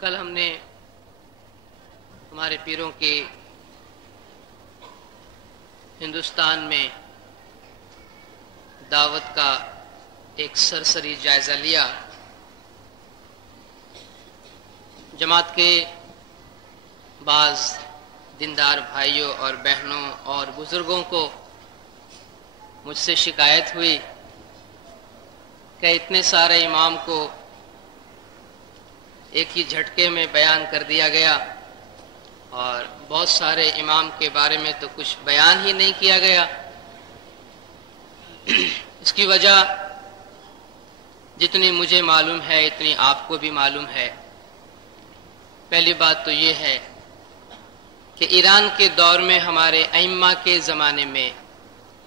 کل ہم نے ہمارے پیروں کی ہندوستان میں دعوت کا ایک سرسری جائزہ لیا۔ جماعت کے بعض دیندار بھائیوں اور بہنوں اور بزرگوں کو مجھ سے شکایت ہوئی کہ اتنے سارے امام کو ایک ہی جھٹکے میں بیان کر دیا گیا اور بہت سارے امام کے بارے میں تو کچھ بیان ہی نہیں کیا گیا۔ اس کی وجہ جتنی مجھے معلوم ہے اتنی آپ کو بھی معلوم ہے۔ پہلی بات تو یہ ہے کہ ایران کے دور میں ہمارے ائمہ کے زمانے میں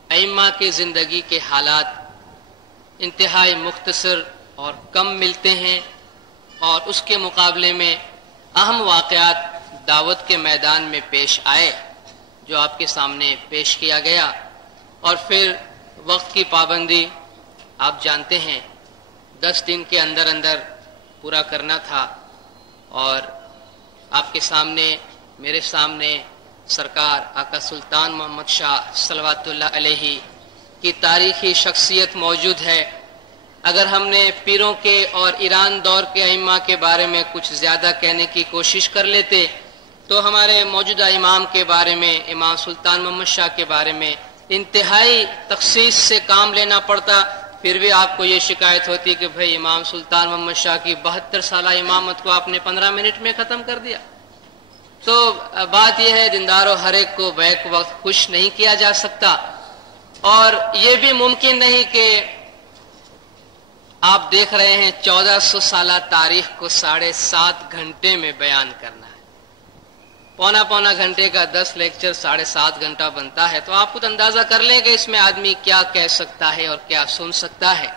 ائمہ کے زندگی کے حالات انتہائی مختصر اور کم ملتے ہیں، اور اس کے مقابلے میں اہم واقعات دعوت کے میدان میں پیش آئے جو آپ کے سامنے پیش کیا گیا، اور پھر وقت کی پابندی آپ جانتے ہیں 10 دن کے اندر اندر پورا کرنا تھا، اور آپ کے سامنے میرے سامنے سرکار آقا سلطان محمد شاہ صلوات اللہ علیہ کی تاریخی شخصیت موجود ہے۔ اگر ہم نے پیروں کے اور ایران دور کے ائمہ کے بارے میں کچھ زیادہ کہنے کی کوشش کر لیتے تو ہمارے موجودہ امام کے بارے میں، امام سلطان محمد شاہ کے بارے میں انتہائی تخصیص سے کام لینا پڑتا، پھر بھی آپ کو یہ شکایت ہوتی کہ بھئی امام سلطان محمد شاہ کی 72 سالہ امامت کو آپ نے 15 منٹ میں ختم کر دیا۔ تو بات یہ ہے دینداروں، ہر ایک کو بیک وقت خوش نہیں کیا جا سکتا، اور یہ بھی ممکن نہیں کہ آپ دیکھ رہے ہیں 1400 سالہ تاریخ کو 7.5 گھنٹے میں بیان کرنا ہے۔ پونا گھنٹے کا 10 لیکچر 7.5 گھنٹہ بنتا ہے، تو آپ خود اندازہ کر لیں کہ اس میں آدمی کیا کہہ سکتا ہے اور کیا سن سکتا ہے۔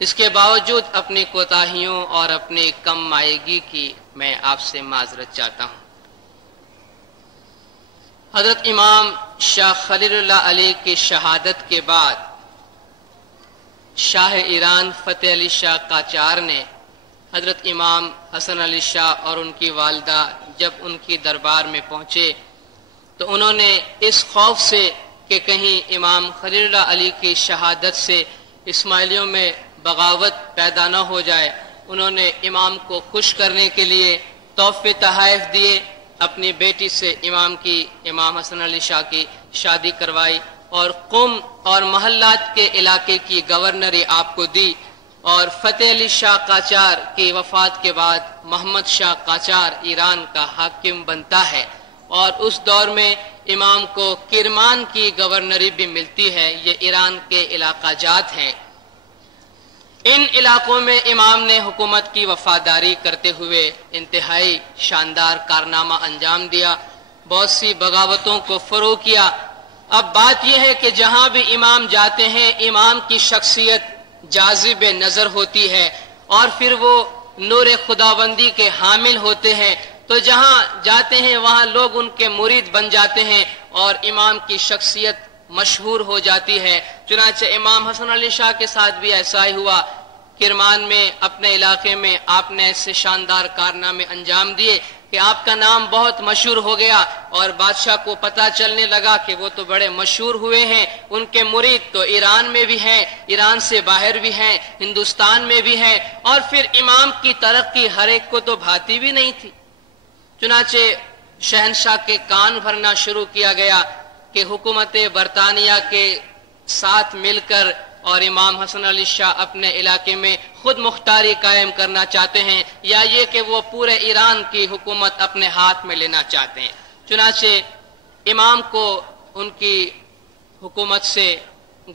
اس کے باوجود اپنی کوتاہیوں اور اپنی کم مائیگی کی میں آپ سے معذرت چاہتا ہوں۔ حضرت امام شاہ خلیل اللہ علیہ کی شہادت کے بعد شاہ ایران فتح علی شاہ قاجار نے حضرت امام حسن علی شاہ اور ان کی والدہ جب ان کی دربار میں پہنچے تو انہوں نے اس خوف سے کہ کہیں امام خلیل اللہ علی کی شہادت سے اسماعیلیوں میں بغاوت پیدا نہ ہو جائے، انہوں نے امام کو خوش کرنے کے لیے تحفے تحائف دیے، اپنی بیٹی سے امام حسن علی شاہ کی شادی کروائی، اور قم اور محلات کے علاقے کی گورنری آپ کو دی، اور فتح علی شاہ قاجار کی وفات کے بعد محمد شاہ قاجار ایران کا حاکم بنتا ہے، اور اس دور میں امام کو کرمان کی گورنری بھی ملتی ہے۔ یہ ایران کے علاقہ جات ہیں۔ ان علاقوں میں امام نے حکومت کی وفاداری کرتے ہوئے انتہائی شاندار کارنامہ انجام دیا، بہت سی بغاوتوں کو فروغ کیا۔ اب بات یہ ہے کہ جہاں بھی امام جاتے ہیں امام کی شخصیت جاذب نظر ہوتی ہے، اور پھر وہ نور خداوندی کے حامل ہوتے ہیں، تو جہاں جاتے ہیں وہاں لوگ ان کے مرید بن جاتے ہیں اور امام کی شخصیت مشہور ہو جاتی ہے۔ چنانچہ امام حسن علی شاہ کے ساتھ بھی ایسا ہی ہوا۔ کرمان میں اپنے علاقے میں آپ نے ایسے شاندار کارنامے انجام دیے کہ آپ کا نام بہت مشہور ہو گیا، اور بادشاہ کو پتہ چلنے لگا کہ وہ تو بڑے مشہور ہوئے ہیں، ان کے مرید تو ایران میں بھی ہیں، ایران سے باہر بھی ہیں، ہندوستان میں بھی ہیں، اور پھر امام کی ترقی ہر ایک کو تو بھاتی بھی نہیں تھی۔ چنانچہ شہنشاہ کے کان بھرنا شروع کیا گیا کہ حکومت برطانیہ کے ساتھ مل کر اور امام حسن علی شاہ اپنے علاقے میں خود مختاری قائم کرنا چاہتے ہیں، یا یہ کہ وہ پورے ایران کی حکومت اپنے ہاتھ میں لینا چاہتے ہیں۔ چنانچہ امام کو ان کی حکومت سے،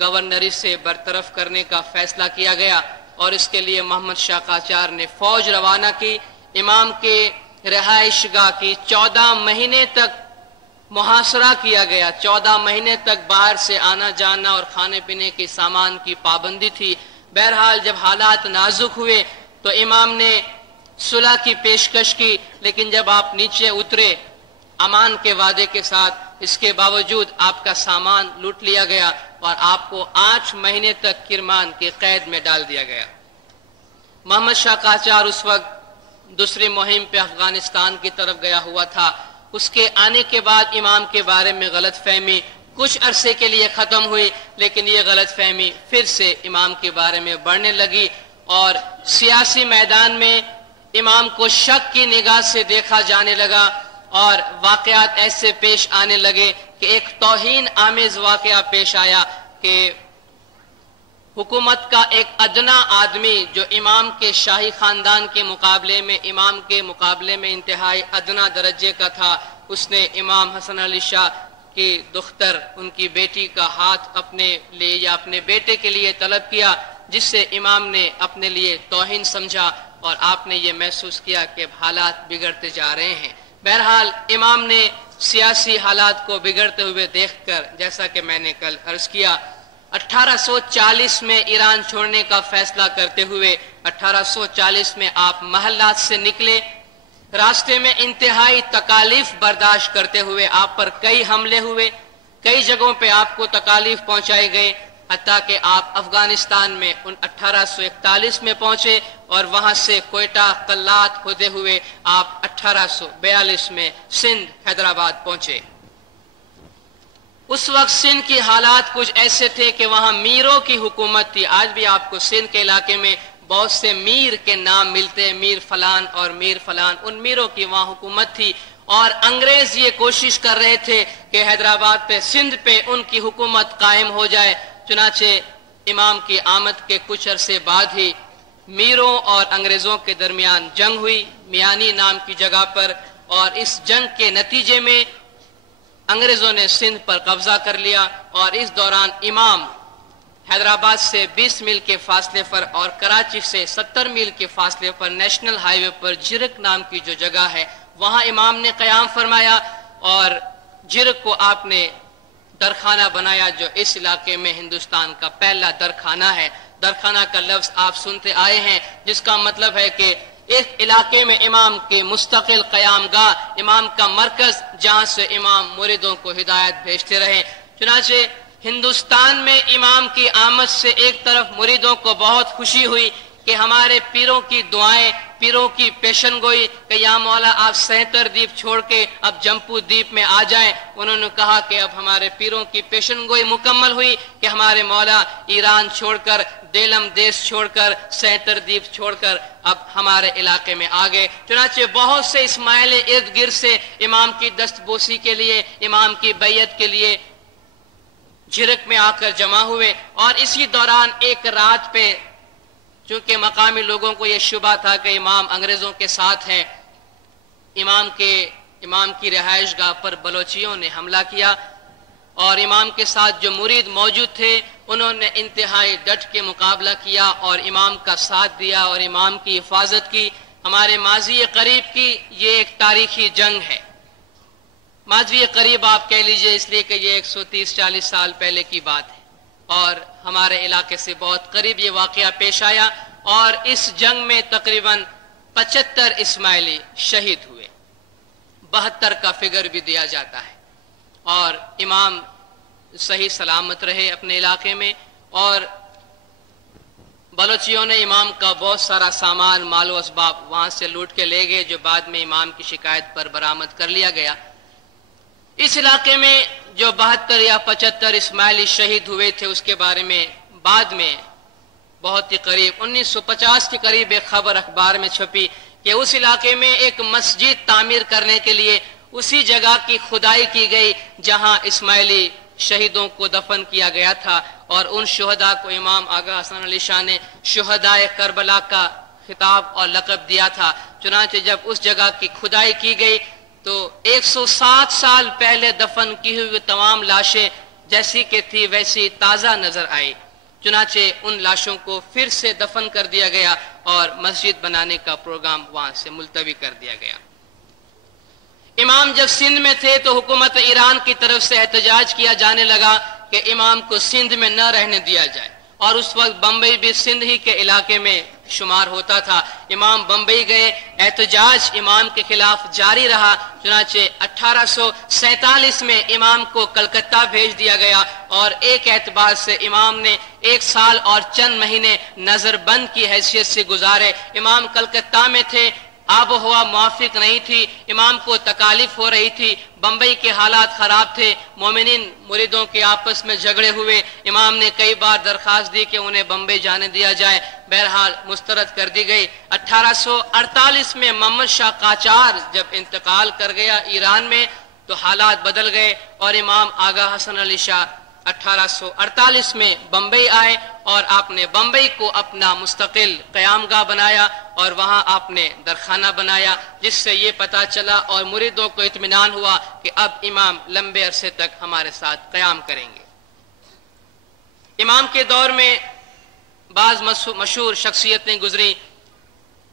گورنری سے برطرف کرنے کا فیصلہ کیا گیا، اور اس کے لیے محمد شاہ قاجار نے فوج روانہ کی۔ امام کے رہائش گاہ کی 14 مہینے تک محاصرہ کیا گیا، 14 مہینے تک باہر سے آنا جانا اور کھانے پینے کے سامان کی پابندی تھی۔ بہرحال جب حالات نازک ہوئے تو امام نے صلح کی پیشکش کی، لیکن جب آپ نیچے اترے امان کے وعدے کے ساتھ، اس کے باوجود آپ کا سامان لوٹ لیا گیا اور آپ کو 8 مہینے تک کرمان کی قید میں ڈال دیا گیا۔ محمد شاہ قاجار اس وقت دوسری مہم پہ افغانستان کی طرف گیا ہوا تھا۔ اس کے آنے کے بعد امام کے بارے میں غلط فہمی کچھ عرصے کے لیے ختم ہوئی، لیکن یہ غلط فہمی پھر سے امام کے بارے میں بڑھنے لگی اور سیاسی میدان میں امام کو شک کی نگاہ سے دیکھا جانے لگا اور واقعات ایسے پیش آنے لگے کہ ایک توہین آمیز واقعہ پیش آیا کہ حکومت کا ایک ادنا آدمی جو امام کے شاہی خاندان کے مقابلے میں امام کے مقابلے میں انتہائی ادنا درجے کا تھا، اس نے امام حسن علی شاہ کی دختر ان کی بیٹی کا ہاتھ اپنے لیے یا اپنے بیٹے کے لیے طلب کیا، جس سے امام نے اپنے لیے توہین سمجھا اور آپ نے یہ محسوس کیا کہ حالات بگڑتے جا رہے ہیں۔ بہرحال امام نے سیاسی حالات کو بگڑتے ہوئے دیکھ کر، جیسا کہ میں نے کل عرض کیا، 1840 میں ایران چھوڑنے کا فیصلہ کرتے ہوئے 1840 میں آپ محلات سے نکلے۔ راستے میں انتہائی تکالیف برداشت کرتے ہوئے آپ پر کئی حملے ہوئے، کئی جگہوں پہ آپ کو تکالیف پہنچائے گئے، حتیٰ کہ آپ افغانستان میں 1841 میں پہنچے اور وہاں سے کوئٹہ قلات ہوتے ہوئے آپ 1842 میں سندھ حیدرآباد پہنچے۔ اس وقت سندھ کی حالات کچھ ایسے تھے کہ وہاں میروں کی حکومت تھی۔ آج بھی آپ کو سندھ کے علاقے میں بہت سے میر کے نام ملتے ہیں، میر فلان اور میر فلان، ان میروں کی وہاں حکومت تھی اور انگریز یہ کوشش کر رہے تھے کہ حیدرآباد پہ سندھ پہ ان کی حکومت قائم ہو جائے۔ چنانچہ امام کی آمد کے کچھ عرصے بعد ہی میروں اور انگریزوں کے درمیان جنگ ہوئی میانی نام کی جگہ پر، اور اس جنگ کے نتیجے میں انگریزوں نے سندھ پر قبضہ کر لیا اور اس دوران امام حیدرآباد سے 20 میل کے فاصلے پر اور کراچی سے 70 میل کے فاصلے پر نیشنل ہائی وے پر جرک نام کی جو جگہ ہے وہاں امام نے قیام فرمایا، اور جرک کو آپ نے درخانہ بنایا جو اس علاقے میں ہندوستان کا پہلا درخانہ ہے۔ درخانہ کا لفظ آپ سنتے آئے ہیں، جس کا مطلب ہے کہ اس علاقے میں امام کے مستقل قیام گاہ، امام کا مرکز، جہاں سے امام مریدوں کو ہدایت بھیجتے رہے۔ چنانچہ ہندوستان میں امام کی آمد سے ایک طرف مریدوں کو بہت خوشی ہوئی کہ ہمارے پیروں کی دعائیں، پیروں کی پیشن گوئی کہ یا مولا آپ سہتر دیپ چھوڑ کے اب جمپو دیپ میں آ جائیں۔ انہوں نے کہا کہ اب ہمارے پیروں کی پیشن گوئی مکمل ہوئی کہ ہمارے مولا ایران چھوڑ کر، دیلم دیش چھوڑ کر، سہتر دیپ چھوڑ کر اب ہمارے علاقے میں آ گئے۔ چنانچہ بہت سے اسماعیل ارد گرد سے امام کی دست بوسی کے لیے، امام کی بیعت کے لیے جھرک میں آ کر جمع ہوئے، اور اسی دوران ایک رات پہ چونکہ مقامی لوگوں کو یہ شبہ تھا کہ امام انگریزوں کے ساتھ ہیں، امام کی رہائش گاہ پر بلوچیوں نے حملہ کیا، اور امام کے ساتھ جو مرید موجود تھے انہوں نے انتہائی ڈٹ کے مقابلہ کیا اور امام کا ساتھ دیا اور امام کی حفاظت کی۔ ہمارے ماضی قریب کی یہ ایک تاریخی جنگ ہے۔ ماضی قریب آپ کہہ لیجئے اس لیے کہ یہ 130-40 سال پہلے کی بات ہے، اور ہمارے علاقے سے بہت قریب یہ واقعہ پیش آیا، اور اس جنگ میں تقریباً 75 اسماعیلی شہید ہوئے، 72 کا فگر بھی دیا جاتا ہے، اور امام صحیح سلامت رہے اپنے علاقے میں، اور بلوچیوں نے امام کا بہت سارا سامان، مال و اسباب وہاں سے لوٹ کے لے گئے، جو بعد میں امام کی شکایت پر برآمد کر لیا گیا۔ اس علاقے میں جو 72 یا 75 اسماعیلی شہید ہوئے تھے اس کے بارے میں بعد میں بہت ہی قریب 1950 کے قریب ایک خبر اخبار میں چھپی کہ اس علاقے میں ایک مسجد تعمیر کرنے کے لیے اسی جگہ کی کھدائی کی گئی جہاں اسماعیلی شہیدوں کو دفن کیا گیا تھا، اور ان شہداء کو امام آغا حسن علی شاہ نے شہدائے کربلا کا خطاب اور لقب دیا تھا۔ چنانچہ جب اس جگہ کی کھدائی کی گئی تو 107 سال پہلے دفن کی ہوئی تمام لاشیں جیسی کہ تھی ویسی تازہ نظر آئی۔ چنانچہ ان لاشوں کو پھر سے دفن کر دیا گیا اور مسجد بنانے کا پروگرام وہاں سے ملتوی کر دیا گیا۔ امام جب سندھ میں تھے تو حکومت ایران کی طرف سے احتجاج کیا جانے لگا کہ امام کو سندھ میں نہ رہنے دیا جائے، اور اس وقت بمبئی بھی سندھ ہی کے علاقے میں شمار ہوتا تھا۔ امام بمبئی گئے، احتجاج امام کے خلاف جاری رہا، چنانچہ 1847 میں امام کو کلکتہ بھیج دیا گیا، اور ایک اعتبار سے امام نے 1 سال اور چند مہینے نظر بند کی حیثیت سے گزارے۔ امام کلکتہ میں تھے، آب و ہوا موافق نہیں تھی، امام کو تکالیف ہو رہی تھی، بمبئی کے حالات خراب تھے، مومنین مریدوں کے آپس میں جھگڑے ہوئے، امام نے کئی بار درخواست دی کہ انہیں بمبئی جانے دیا جائے، بہرحال مسترد کر دی گئی۔ 1848 میں محمد شاہ قاجار جب انتقال کر گیا ایران میں تو حالات بدل گئے اور امام آغا حسن علی شاہ 1848 میں بمبئی آئے اور آپ نے بمبئی کو اپنا مستقل قیام گاہ بنایا اور وہاں آپ نے درخانہ بنایا، جس سے یہ پتہ چلا اور مریدوں کو اطمینان ہوا کہ اب امام لمبے عرصے تک ہمارے ساتھ قیام کریں گے۔ امام کے دور میں بعض مشہور شخصیتیں گزری،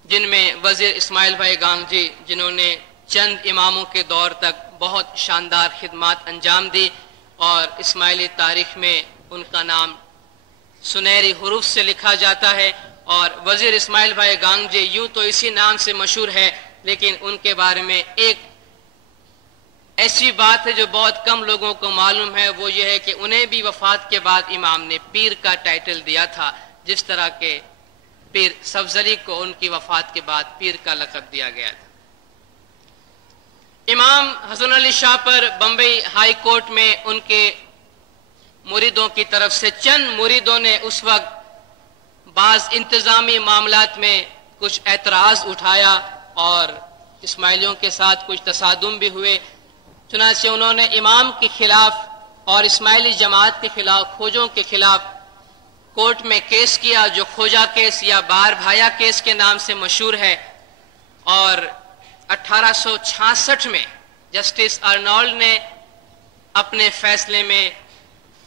جن میں وزیر اسماعیل بھائی گانگجی، جنہوں نے چند اماموں کے دور تک بہت شاندار خدمات انجام دی اور اسماعیلی تاریخ میں ان کا نام سنہری حروف سے لکھا جاتا ہے۔ اور وزیر اسماعیل بھائی گانگجی یوں تو اسی نام سے مشہور ہے، لیکن ان کے بارے میں ایک ایسی بات ہے جو بہت کم لوگوں کو معلوم ہے، وہ یہ ہے کہ انہیں بھی وفات کے بعد امام نے پیر کا ٹائٹل دیا تھا، جس طرح کے پیر سبزلی کو ان کی وفات کے بعد پیر کا لقب دیا گیا تھا۔ امام حسن علی شاہ پر بمبئی ہائی کورٹ میں ان کے مریدوں کی طرف سے چند مریدوں نے اس وقت بعض انتظامی معاملات میں کچھ اعتراض اٹھایا اور اسماعیلیوں کے ساتھ کچھ تصادم بھی ہوئے، چنانچہ انہوں نے امام کے خلاف اور اسماعیلی جماعت کے خلاف، کھوجوں کے خلاف کورٹ میں کیس کیا، جو کھوجا کیس یا بار بھایا کیس کے نام سے مشہور ہے۔ اور 1866 میں جسٹس ارنولڈ نے اپنے فیصلے میں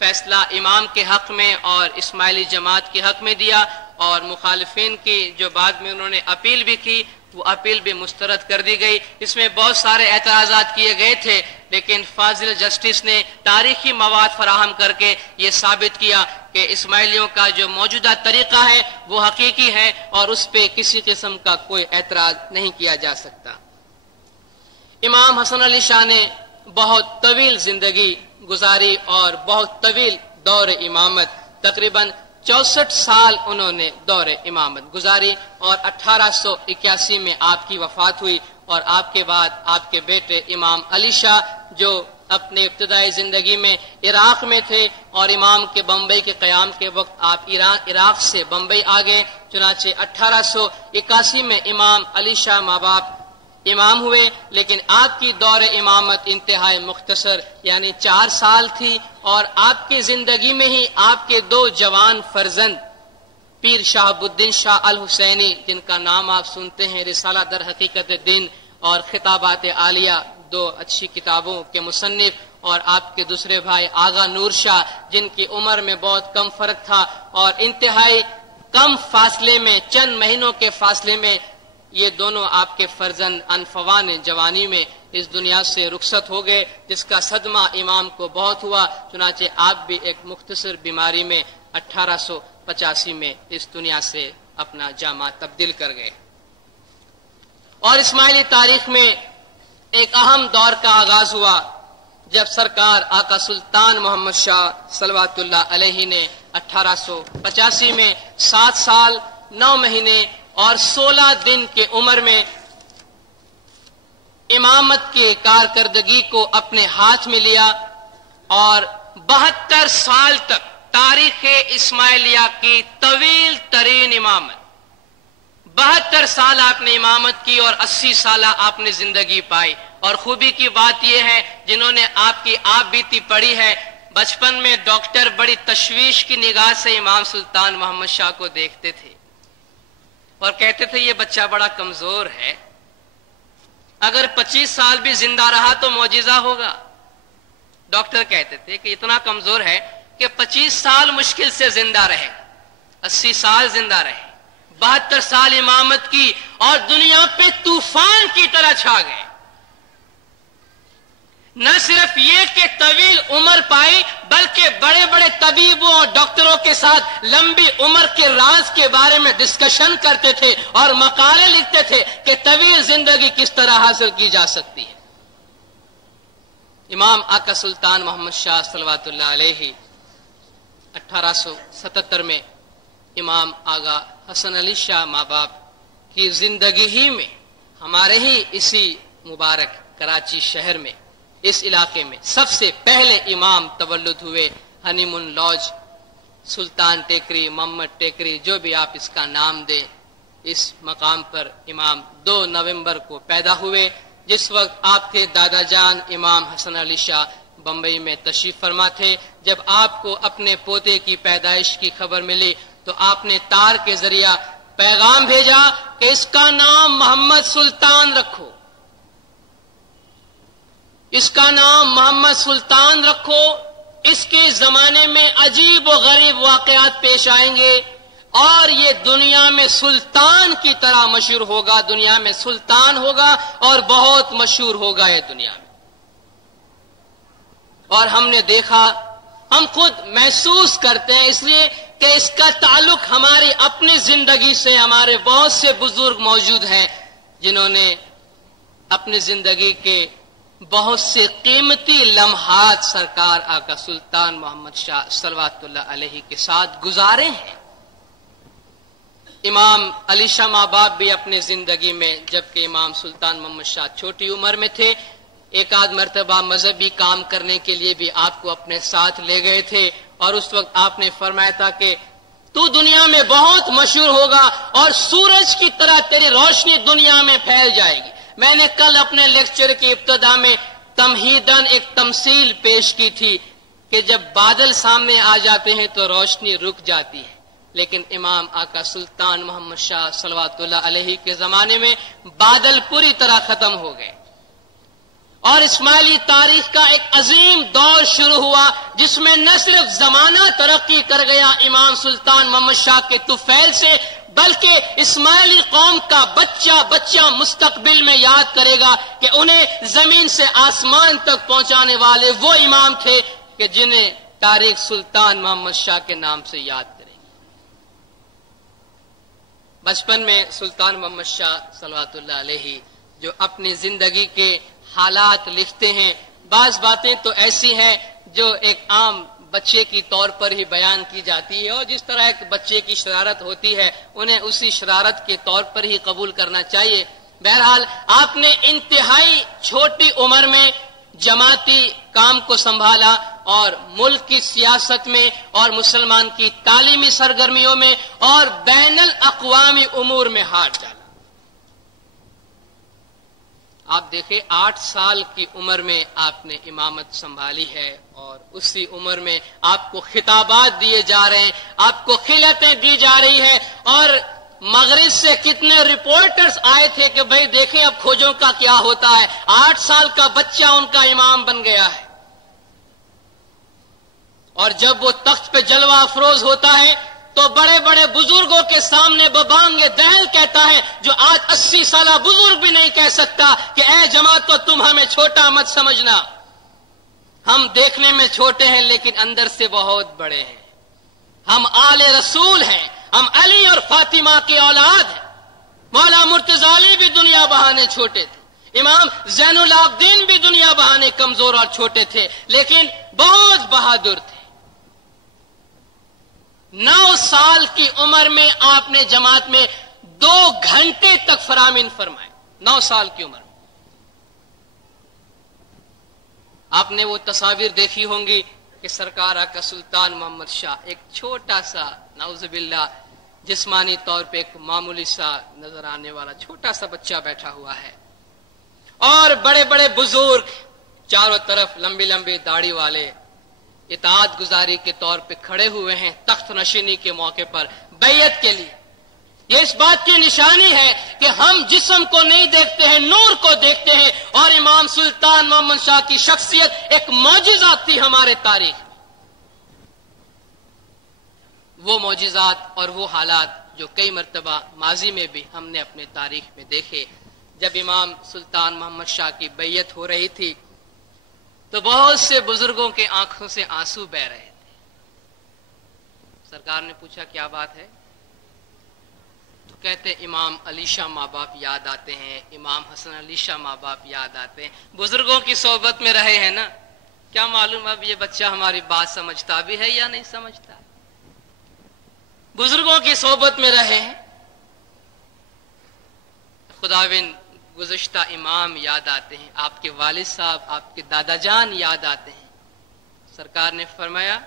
فیصلہ امام کے حق میں اور اسماعیلی جماعت کے حق میں دیا، اور مخالفین کی جو بعد میں انہوں نے اپیل بھی کی وہ اپیل بھی مسترد کر دی گئی۔ اس میں بہت سارے اعتراضات کیے گئے تھے، لیکن فاضل جسٹس نے تاریخی مواد فراہم کر کے یہ ثابت کیا کہ اسماعیلیوں کا جو موجودہ طریقہ ہے وہ حقیقی ہے اور اس پہ کسی قسم کا کوئی اعتراض نہیں کیا جا سکتا۔ امام حسن علی شاہ نے بہت طویل زندگی گزاری اور بہت طویل دور امامت، تقریباً 64 سال انہوں نے دور امامت گزاری، اور 1881 میں آپ کی وفات ہوئی، اور آپ کے بعد آپ کے بیٹے امام علی شاہ جو اپنے ابتدائی زندگی میں عراق میں تھے اور امام کے بمبئی کے قیام کے وقت آپ عراق سے بمبئی آ گئے، چنانچہ 1881 میں امام علی شاہ ماں باپ امام ہوئے، لیکن آپ کی دور امامت انتہائی مختصر یعنی 4 سال تھی، اور آپ کی زندگی میں ہی آپ کے 2 جوان فرزند پیر شہاب الدین شاہ الحسینی، جن کا نام آپ سنتے ہیں، رسالہ در حقیقت دین اور خطابات عالیہ، 2 اچھی کتابوں کے مصنف، اور آپ کے دوسرے بھائی آغا نور شاہ، جن کی عمر میں بہت کم فرق تھا اور انتہائی کم فاصلے میں، چند مہینوں کے فاصلے میں یہ دونوں آپ کے فرزند انفوان جوانی میں اس دنیا سے رخصت ہو گئے، جس کا صدمہ امام کو بہت ہوا، چنانچہ آپ بھی ایک مختصر بیماری میں 1885 میں اس دنیا سے اپنا جامہ تبدیل کر گئے۔ اور اسماعیلی تاریخ میں ایک اہم دور کا آغاز ہوا جب سرکار آقا سلطان محمد شاہ صلوات اللہ علیہ نے 1885 میں 7 سال 9 مہینے اور 16 دن کے عمر میں امامت کے کارکردگی کو اپنے ہاتھ میں لیا، اور 72 سال تک تاریخ اسماعیلیہ کی طویل ترین امامت، 72 سال آپ نے امامت کی اور 80 سالہ آپ نے زندگی پائی۔ اور خوبی کی بات یہ ہے، جنہوں نے آپ کی آپ بیتی پڑھی ہے، بچپن میں ڈاکٹر بڑی تشویش کی نگاہ سے امام سلطان محمد شاہ کو دیکھتے تھے اور کہتے تھے یہ بچہ بڑا کمزور ہے، اگر 25 سال بھی زندہ رہا تو معجزہ ہوگا۔ ڈاکٹر کہتے تھے کہ اتنا کمزور ہے کہ 25 سال مشکل سے زندہ رہے، 80 سال زندہ رہے، 72 سال امامت کی اور دنیا پہ طوفان کی طرح چھا گئے۔ نہ صرف یہ کہ طویل عمر پائی، بلکہ بڑے بڑے طبیبوں اور ڈاکٹروں کے ساتھ لمبی عمر کے راز کے بارے میں ڈسکشن کرتے تھے اور مقالے لکھتے تھے کہ طویل زندگی کس طرح حاصل کی جا سکتی ہے۔ امام آقا سلطان محمد شاہ صلوات اللہ علیہ 1877 میں امام آغا حسن علی شاہ ماں باپ کی زندگی ہی میں ہمارے ہی اسی مبارک کراچی شہر میں اس علاقے میں سب سے پہلے امام تولد ہوئے ہنیمون لاج سلطان ٹیکری محمد ٹیکری جو بھی آپ اس کا نام دیں اس مقام پر امام 2 نومبر کو پیدا ہوئے جس وقت آپ کے دادا جان امام حسن علی شاہ بمبئی میں تشریف فرما تھے جب آپ کو اپنے پوتے کی پیدائش کی خبر ملی تو آپ نے تار کے ذریعہ پیغام بھیجا کہ اس کا نام محمد سلطان رکھو اس کا نام محمد سلطان رکھو اس کے زمانے میں عجیب و غریب واقعات پیش آئیں گے اور یہ دنیا میں سلطان کی طرح مشہور ہوگا دنیا میں سلطان ہوگا اور بہت مشہور ہوگا یہ دنیا میں اور ہم نے دیکھا ہم خود محسوس کرتے ہیں اس لیے کہ اس کا تعلق ہماری اپنی زندگی سے ہمارے بہت سے بزرگ موجود ہیں جنہوں نے اپنی زندگی کے بہت سے قیمتی لمحات سرکار آقا سلطان محمد شاہ صلوات اللہ علیہ کے ساتھ گزارے ہیں امام علی شاہ ماں باپ بھی اپنے زندگی میں جبکہ امام سلطان محمد شاہ چھوٹی عمر میں تھے ایک آدھ مرتبہ مذہبی کام کرنے کے لیے بھی آپ کو اپنے ساتھ لے گئے تھے اور اس وقت آپ نے فرمایا تھا کہ تو دنیا میں بہت مشہور ہوگا اور سورج کی طرح تیری روشنی دنیا میں پھیل جائے گی میں نے کل اپنے لیکچر کی ابتدا میں تمہیداً ایک تمثیل پیش کی تھی کہ جب بادل سامنے آ جاتے ہیں تو روشنی رک جاتی ہے لیکن امام آقا سلطان محمد شاہ صلوات اللہ علیہ کے زمانے میں بادل پوری طرح ختم ہو گئے اور اسماعیلی تاریخ کا ایک عظیم دور شروع ہوا جس میں نہ صرف زمانہ ترقی کر گیا امام سلطان محمد شاہ کے طفیل سے بلکہ اسماعیلی قوم کا بچہ مستقبل میں یاد کرے گا کہ انہیں زمین سے آسمان تک پہنچانے والے وہ امام تھے کہ جنہیں تاریخ سلطان محمد شاہ کے نام سے یاد کرے گی بچپن میں سلطان محمد شاہ صلوات اللہ علیہ جو اپنی زندگی کے حالات لکھتے ہیں بعض باتیں تو ایسی ہیں جو ایک عام بچے کی طور پر ہی بیان کی جاتی ہے اور جس طرح ایک بچے کی شرارت ہوتی ہے انہیں اسی شرارت کے طور پر ہی قبول کرنا چاہیے بہرحال آپ نے انتہائی چھوٹی عمر میں جماعتی کام کو سنبھالا اور ملک کی سیاست میں اور مسلمان کی تعلیمی سرگرمیوں میں اور بین الاقوامی امور میں ہاتھ ڈالا آپ دیکھیں 8 سال کی عمر میں آپ نے امامت سنبھالی ہے اور اسی عمر میں آپ کو خطابات دیے جا رہے ہیں آپ کو خلعتیں دی جا رہی ہے اور مغرب سے کتنے رپورٹرز آئے تھے کہ بھئی دیکھیں اب کھوجوں کا کیا ہوتا ہے 8 سال کا بچہ ان کا امام بن گیا ہے اور جب وہ تخت پہ جلوہ افروز ہوتا ہے تو بڑے بڑے بزرگوں کے سامنے ببانگ دہل کہتا ہے جو آج 80 سالہ بزرگ بھی نہیں کہہ سکتا کہ اے جماعت تو تم ہمیں چھوٹا مت سمجھنا ہم دیکھنے میں چھوٹے ہیں لیکن اندر سے بہت بڑے ہیں ہم آل رسول ہیں ہم علی اور فاطمہ کی اولاد ہیں مولا مرتضی علی بھی دنیا بہانے چھوٹے تھے امام زین العابدین بھی دنیا بہانے کمزور اور چھوٹے تھے لیکن بہت بہادر تھے 9 سال کی عمر میں آپ نے جماعت میں 2 گھنٹے تک فرامین فرمائے 9 سال کی عمر میں آپ نے وہ تصاویر دیکھی ہوں گی کہ سرکار آقا سلطان محمد شاہ ایک چھوٹا سا نعوذ باللہ جسمانی طور پہ ایک معمولی سا نظر آنے والا چھوٹا سا بچہ بیٹھا ہوا ہے اور بڑے بڑے بزرگ چاروں طرف لمبی لمبی داڑھی والے اطاعت گزاری کے طور پہ کھڑے ہوئے ہیں تخت نشینی کے موقع پر بیعت کے لیے یہ اس بات کی نشانی ہے کہ ہم جسم کو نہیں دیکھتے ہیں نور کو دیکھتے ہیں اور امام سلطان محمد شاہ کی شخصیت ایک معجزہ تھی ہمارے تاریخ میں وہ معجزات اور وہ حالات جو کئی مرتبہ ماضی میں بھی ہم نے اپنے تاریخ میں دیکھے جب امام سلطان محمد شاہ کی بیعت ہو رہی تھی تو بہت سے بزرگوں کے آنکھوں سے آنسو بہ رہے تھے سرکار نے پوچھا کیا بات ہے تو کہتے امام علی شاہ ماں باپ یاد آتے ہیں امام حسن علی شاہ ماں باپ یاد آتے ہیں بزرگوں کی صحبت میں رہے ہیں نا کیا معلوم اب یہ بچہ ہماری بات سمجھتا بھی ہے یا نہیں سمجھتا بزرگوں کی صحبت میں رہے ہیں خداوند گزشتہ امام یاد آتے ہیں، آپ کے والد صاحب، آپ کے دادا جان یاد آتے ہیں۔ سرکار نے فرمایا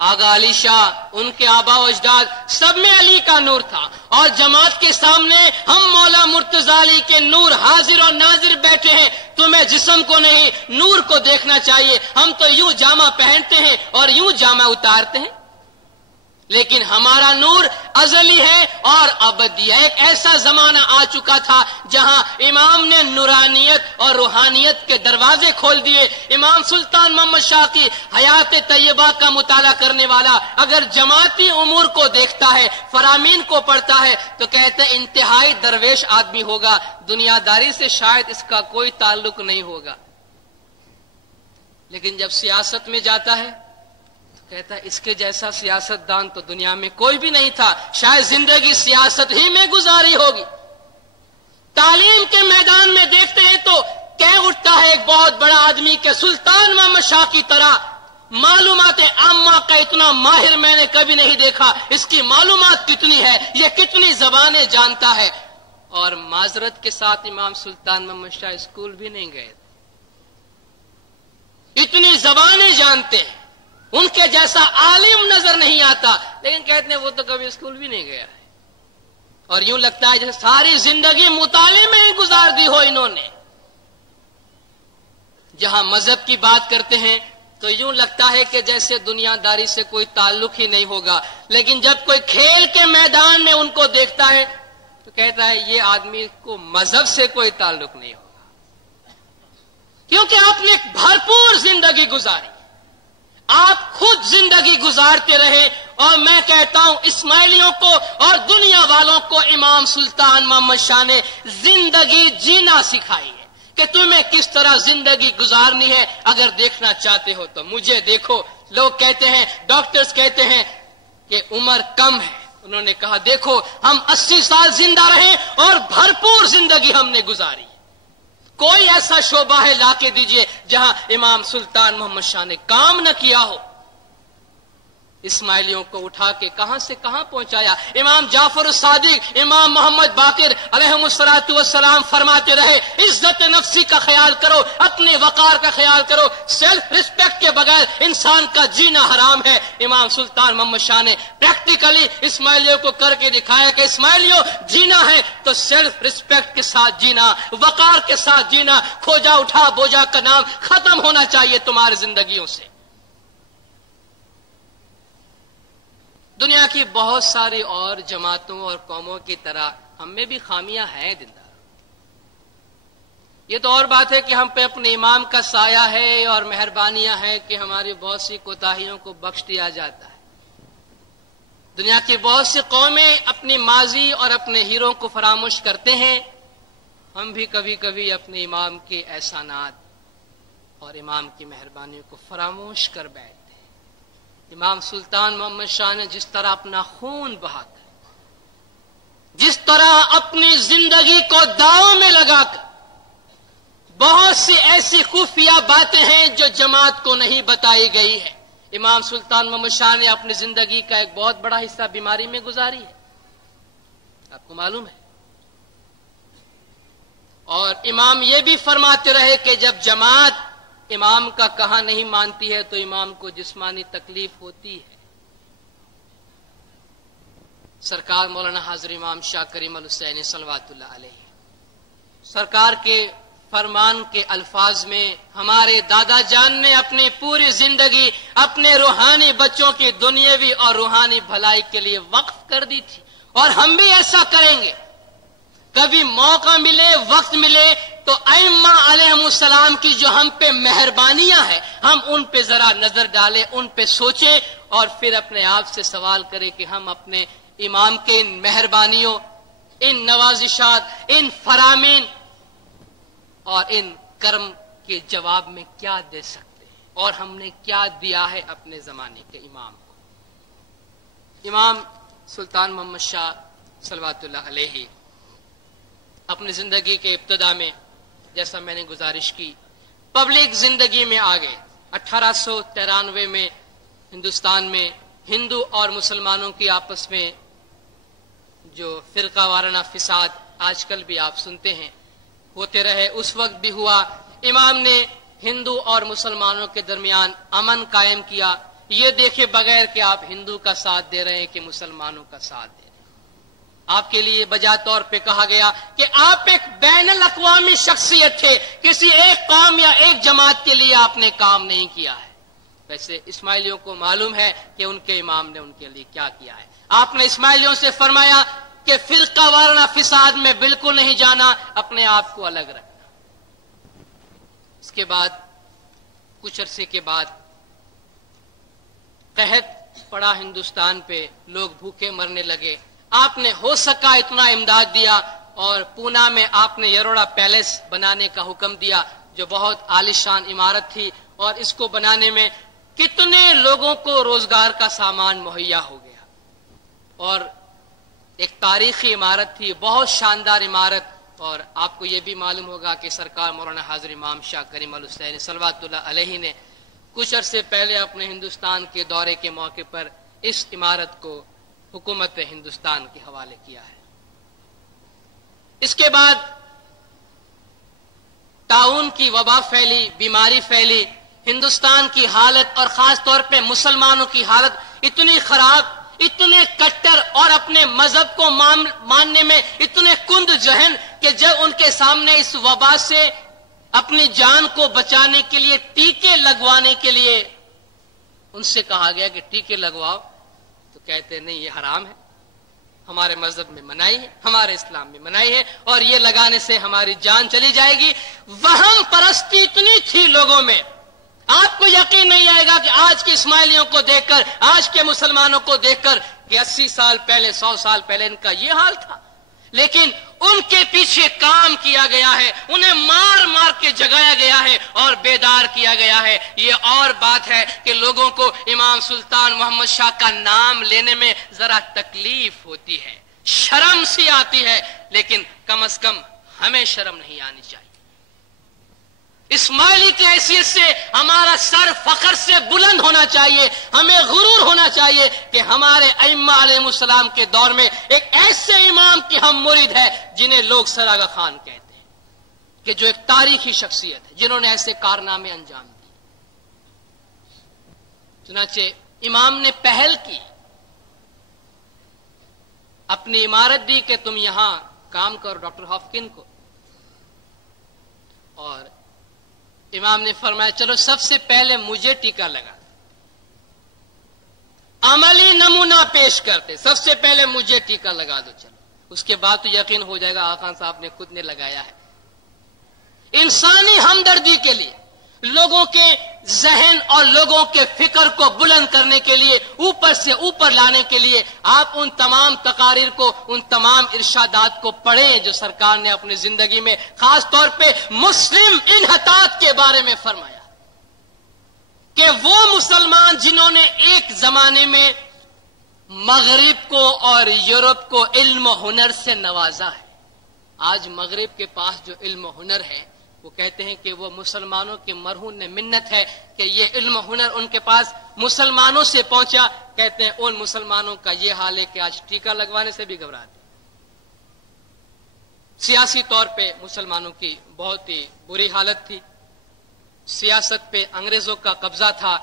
آغا علی شاہ، ان کے آبا و اجداد سب میں علی کا نور تھا، اور جماعت کے سامنے ہم مولا مرتضی علی کے نور حاضر اور ناظر بیٹھے ہیں، تمہیں جسم کو نہیں نور کو دیکھنا چاہیے۔ ہم تو یوں جامہ پہنتے ہیں اور یوں جامہ اتارتے ہیں، لیکن ہمارا نور ازلی ہے اور ابدی ہے۔ ایک ایسا زمانہ آ چکا تھا جہاں امام نے نورانیت اور روحانیت کے دروازے کھول دیے۔ امام سلطان محمد شاہ کی حیات طیبہ کا مطالعہ کرنے والا اگر جماعتی امور کو دیکھتا ہے، فرامین کو پڑھتا ہے، تو کہتے ہیں انتہائی درویش آدمی ہوگا، دنیا داری سے شاید اس کا کوئی تعلق نہیں ہوگا۔ لیکن جب سیاست میں جاتا ہے کہتا ہے اس کے جیسا سیاست دان تو دنیا میں کوئی بھی نہیں تھا، شاید زندگی سیاست ہی میں گزاری ہوگی۔ تعلیم کے میدان میں دیکھتے ہیں تو کہہ اٹھتا ہے ایک بہت بڑا آدمی کہ سلطان محمد شاہ کی طرح معلومات عامہ کا اتنا ماہر میں نے کبھی نہیں دیکھا، اس کی معلومات کتنی ہے، یہ کتنی زبانیں جانتا ہے۔ اور معذرت کے ساتھ امام سلطان محمد شاہ اسکول بھی نہیں گئے تھے، اتنی زبانیں جانتے ہیں، ان کے جیسا عالم نظر نہیں آتا، لیکن کہتے ہیں وہ تو کبھی اسکول بھی نہیں گیا ہے۔ اور یوں لگتا ہے جیسے ساری زندگی مطالعے میں ہی گزار دی ہو انہوں نے۔ جہاں مذہب کی بات کرتے ہیں تو یوں لگتا ہے کہ جیسے دنیا داری سے کوئی تعلق ہی نہیں ہوگا، لیکن جب کوئی کھیل کے میدان میں ان کو دیکھتا ہے تو کہتا ہے یہ آدمی کو مذہب سے کوئی تعلق نہیں ہوگا، کیونکہ آپ نے ایک بھرپور زندگی گزاری، آپ خود زندگی گزارتے رہے۔ اور میں کہتا ہوں اسماعیلیوں کو اور دنیا والوں کو امام سلطان محمد شاہ نے زندگی جینا سکھائی ہے کہ تمہیں کس طرح زندگی گزارنی ہے۔ اگر دیکھنا چاہتے ہو تو مجھے دیکھو۔ لوگ کہتے ہیں، ڈاکٹرز کہتے ہیں کہ عمر کم ہے، انہوں نے کہا دیکھو ہم 80 سال زندہ رہے اور بھرپور زندگی ہم نے گزاری۔ کوئی ایسا شعبہ ہے لا کے دیجئے جہاں امام سلطان محمد شاہ نے کام نہ کیا ہو۔ اسماعیلیوں کو اٹھا کے کہاں سے کہاں پہنچایا۔ امام جعفر الصادق، امام محمد باقر علیہم الصلوۃ والسلام فرماتے رہے عزت نفسی کا خیال کرو، اپنے وقار کا خیال کرو، سیلف ریسپیکٹ کے بغیر انسان کا جینا حرام ہے۔ امام سلطان محمد شاہ نے پریکٹیکلی اسماعیلیوں کو کر کے دکھایا کہ اسماعیلیوں جینا ہے تو سیلف ریسپیکٹ کے ساتھ جینا، وقار کے ساتھ جینا، کھوجا اٹھا بوجھا کا نام ختم ہونا چاہیے تمہاری زندگیوں سے۔ دنیا کی بہت ساری اور جماعتوں اور قوموں کی طرح ہم میں بھی خامیاں ہیں دلدار۔ یہ تو اور بات ہے کہ ہم پہ اپنے امام کا سایہ ہے اور مہربانیاں ہیں کہ ہماری بہت سی کوتاہیوں کو بخش دیا جاتا ہے۔ دنیا کی بہت سی قومیں اپنی ماضی اور اپنے ہیروں کو فراموش کرتے ہیں، ہم بھی کبھی کبھی اپنے امام کے احسانات اور امام کی مہربانیوں کو فراموش کر بیٹھتے۔ امام سلطان محمد شاہ نے جس طرح اپنا خون بہا کر، جس طرح اپنی زندگی کو داؤں میں لگا کر، بہت سی ایسی خفیہ باتیں ہیں جو جماعت کو نہیں بتائی گئی ہے۔ امام سلطان محمد شاہ نے اپنی زندگی کا ایک بہت بڑا حصہ بیماری میں گزاری ہے، آپ کو معلوم ہے۔ اور امام یہ بھی فرماتے رہے کہ جب جماعت امام کا کہا نہیں مانتی ہے تو امام کو جسمانی تکلیف ہوتی ہے۔ سرکار مولانا حاضر امام شاہ کریم الحسین صلوات اللہ علیہ سرکار کے فرمان کے الفاظ میں ہمارے دادا جان نے اپنی پوری زندگی اپنے روحانی بچوں کی دنیاوی اور روحانی بھلائی کے لیے وقف کر دی تھی، اور ہم بھی ایسا کریں گے۔ کبھی موقع ملے، وقت ملے تو ائمہ علیہم السلام کی جو ہم پہ مہربانیاں ہیں ہم ان پہ ذرا نظر ڈالیں، ان پہ سوچیں، اور پھر اپنے آپ سے سوال کریں کہ ہم اپنے امام کے ان مہربانیوں، ان نوازشات، ان فرامین اور ان کرم کے جواب میں کیا دے سکتے ہیں، اور ہم نے کیا دیا ہے اپنے زمانے کے امام کو۔ امام سلطان محمد شاہ صلوات اللہ علیہ اپنی زندگی کے ابتدا میں جیسا میں نے گزارش کی پبلک زندگی میں آ گئے۔ 1893 میں ہندوستان میں ہندو اور مسلمانوں کی آپس میں جو فرقہ وارانہ فساد آج کل بھی آپ سنتے ہیں، ہوتے رہے، اس وقت بھی ہوا۔ امام نے ہندو اور مسلمانوں کے درمیان امن قائم کیا، یہ دیکھے بغیر کہ آپ ہندو کا ساتھ دے رہے ہیں کہ مسلمانوں کا ساتھ دے رہے ہیں۔ آپ کے لیے بجا طور پہ کہا گیا کہ آپ ایک بین الاقوامی شخصیت تھے، کسی ایک قوم یا ایک جماعت کے لیے آپ نے کام نہیں کیا ہے۔ ویسے اسماعیلیوں کو معلوم ہے کہ ان کے امام نے ان کے لیے کیا کیا ہے۔ آپ نے اسماعیلیوں سے فرمایا کہ فرقہ وارانہ فساد میں بالکل نہیں جانا، اپنے آپ کو الگ رکھنا۔ اس کے بعد کچھ عرصے کے بعد قحط پڑا ہندوستان پہ، لوگ بھوکے مرنے لگے۔ آپ نے ہو سکا اتنا امداد دیا اور پونا میں آپ نے یروڑا پیلیس بنانے کا حکم دیا، جو بہت عالیشان عمارت تھی، اور اس کو بنانے میں کتنے لوگوں کو روزگار کا سامان مہیا ہو گیا، اور ایک تاریخی عمارت تھی، بہت شاندار عمارت۔ اور آپ کو یہ بھی معلوم ہوگا کہ سرکار مولانا حاضر امام شاہ کریم الحسین صلوات اللہ علیہ نے کچھ عرصے پہلے اپنے ہندوستان کے دورے کے موقع پر اس عمارت کو حکومت ہندوستان کے حوالے کیا ہے۔ اس کے بعد طاعون کی وبا پھیلی، بیماری پھیلی، ہندوستان کی حالت اور خاص طور پہ مسلمانوں کی حالت اتنی خراب، اتنے کٹر اور اپنے مذہب کو ماننے میں اتنے کند ذہن کہ جب ان کے سامنے اس وبا سے اپنی جان کو بچانے کے لیے ٹیکے لگوانے کے لیے ان سے کہا گیا کہ ٹیکے لگواؤ، تو کہتے نہیں یہ حرام ہے، ہمارے مذہب میں منائی ہے، ہمارے اسلام میں منائی ہے، اور یہ لگانے سے ہماری جان چلی جائے گی۔ وہم پرستی اتنی تھی لوگوں میں، آپ کو یقین نہیں آئے گا کہ آج کے اسماعیلیوں کو دیکھ کر، آج کے مسلمانوں کو دیکھ کر کہ 80 سال پہلے، 100 سال پہلے ان کا یہ حال تھا، لیکن ان کے پیچھے کام کیا گیا ہے، انہیں مار مار کے جگایا گیا ہے اور بیدار کیا گیا ہے۔ یہ اور بات ہے کہ لوگوں کو امام سلطان محمد شاہ کا نام لینے میں ذرا تکلیف ہوتی ہے، شرم سی آتی ہے، لیکن کم از کم ہمیں شرم نہیں آنی چاہیے۔ اسماعیلی کی حیثیت سے ہمارا سر فخر سے بلند ہونا چاہیے، ہمیں غرور ہونا چاہیے کہ ہمارے ائمہ علیہ السلام کے دور میں ایک ایسے امام کی ہم مرید ہے جنہیں لوگ سراغا خان کہتے ہیں، کہ جو ایک تاریخی شخصیت ہے، جنہوں نے ایسے کارنامے انجام دیے۔ چنانچہ امام نے پہل کی، اپنی عمارت دی کہ تم یہاں کام کرو ڈاکٹر ہاپکن کو، اور امام نے فرمایا چلو سب سے پہلے مجھے ٹیکا لگا، عملی نمونہ پیش کرتے، سب سے پہلے مجھے ٹیکا لگا دو، چلو اس کے بعد تو یقین ہو جائے گا آقا صاحب نے خود نے لگایا ہے۔ انسانی ہمدردی کے لیے، لوگوں کے ذہن اور لوگوں کے فکر کو بلند کرنے کے لیے، اوپر سے اوپر لانے کے لیے آپ ان تمام تقاریر کو، ان تمام ارشادات کو پڑھیں جو سرکار نے اپنی زندگی میں خاص طور پہ مسلم انحطاط کے بارے میں فرمایا، کہ وہ مسلمان جنہوں نے ایک زمانے میں مغرب کو اور یورپ کو علم و ہنر سے نوازا ہے، آج مغرب کے پاس جو علم و ہنر ہے، وہ کہتے ہیں کہ وہ مسلمانوں کے مرہون نے منت ہے کہ یہ علم و ہنر ان کے پاس مسلمانوں سے پہنچا۔ کہتے ہیں ان مسلمانوں کا یہ حال ہے کہ آج ٹیکا لگوانے سے بھی گھبراتے۔ سیاسی طور پہ مسلمانوں کی بہت ہی بری حالت تھی، سیاست پہ انگریزوں کا قبضہ تھا،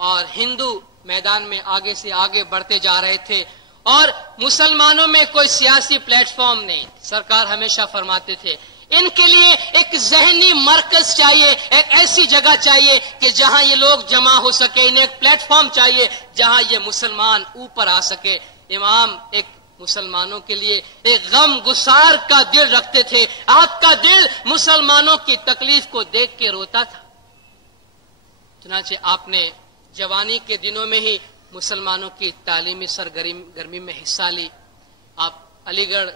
اور ہندو میدان میں آگے سے آگے بڑھتے جا رہے تھے، اور مسلمانوں میں کوئی سیاسی پلیٹ فارم نہیں۔ سرکار ہمیشہ فرماتے تھے ان کے لیے ایک ذہنی مرکز چاہیے، ایک ایسی جگہ چاہیے کہ جہاں یہ لوگ جمع ہو سکے، انہیں ایک پلیٹ فارم چاہیے جہاں یہ مسلمان اوپر آ سکے۔ امام ایک مسلمانوں کے لیے ایک غم گسار کا دل رکھتے تھے، آپ کا دل مسلمانوں کی تکلیف کو دیکھ کے روتا تھا۔ چنانچہ آپ نے جوانی کے دنوں میں ہی مسلمانوں کی تعلیمی سرگرمی میں حصہ لی۔ آپ علی گڑھ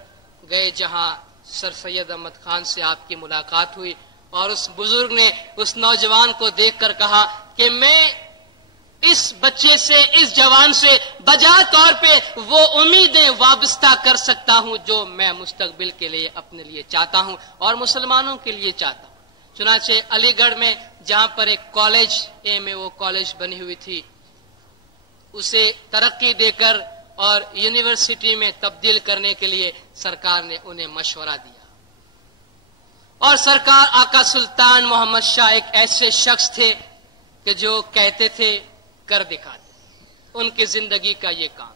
گئے جہاں سر سید احمد خان سے آپ کی ملاقات ہوئی، اور اس بزرگ نے اس نوجوان کو دیکھ کر کہا کہ میں اس بچے سے، اس جوان سے بجا طور پہ وہ امیدیں وابستہ کر سکتا ہوں جو میں مستقبل کے لیے اپنے لیے چاہتا ہوں اور مسلمانوں کے لیے چاہتا ہوں۔ چنانچہ علی گڑھ میں جہاں پر ایک کالج وہ کالج بنی ہوئی تھی، اسے ترقی دے کر اور یونیورسٹی میں تبدیل کرنے کے لیے سرکار نے انہیں مشورہ دیا، اور سرکار آقا سلطان محمد شاہ ایک ایسے شخص تھے کہ جو کہتے تھے کر دکھاتے، ان کی زندگی کا یہ کام،